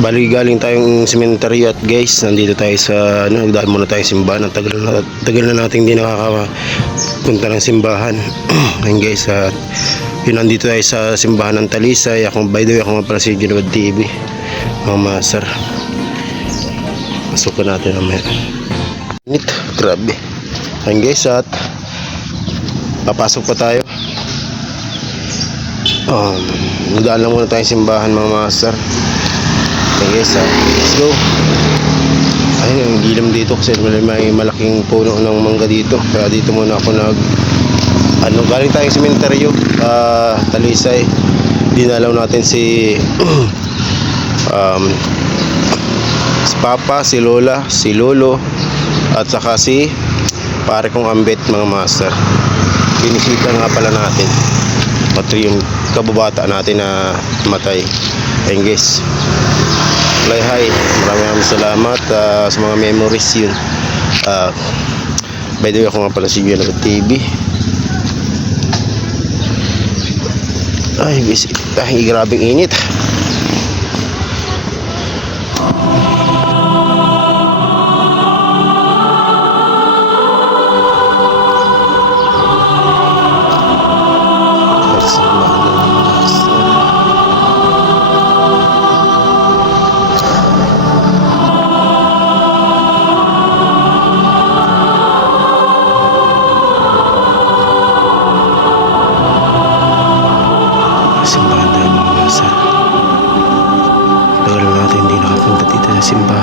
Bali galing tayong sementeryo at guys, nandito tayo sa nagdaan muna tayong simbahan. Tagal na nating hindi nakakapunta ng simbahan. Ayun guys, yun, nandito tayo sa simbahan ng Talisay. By the way, ako nga pala si Junod TV, mga masar. Pasukan natin naman. Init, grabe. Ayun guys, at papasok pa tayo. Nagdaan lang muna tayong simbahan, mga masar. Okay guys, let's go. Ayun, ang gilam dito kasi may malaking puno ng mangga dito. Kaya dito muna ako galing tayong sementeryo, Talisay. Dinalaw natin si si Papa, si Lola, si Lolo, at saka si pare kong ambet, mga master. Binisita nga pala natin. Ito yung kababata natin na matay. Ayun guys, hi, maraming salamat sa mga memories yun. By the way, ako nga pala si Junod TV. Ay guys, grabing init. Simbahan tayo, mga masar. Tagal na natin hindi nakapunta dito sa simbahan.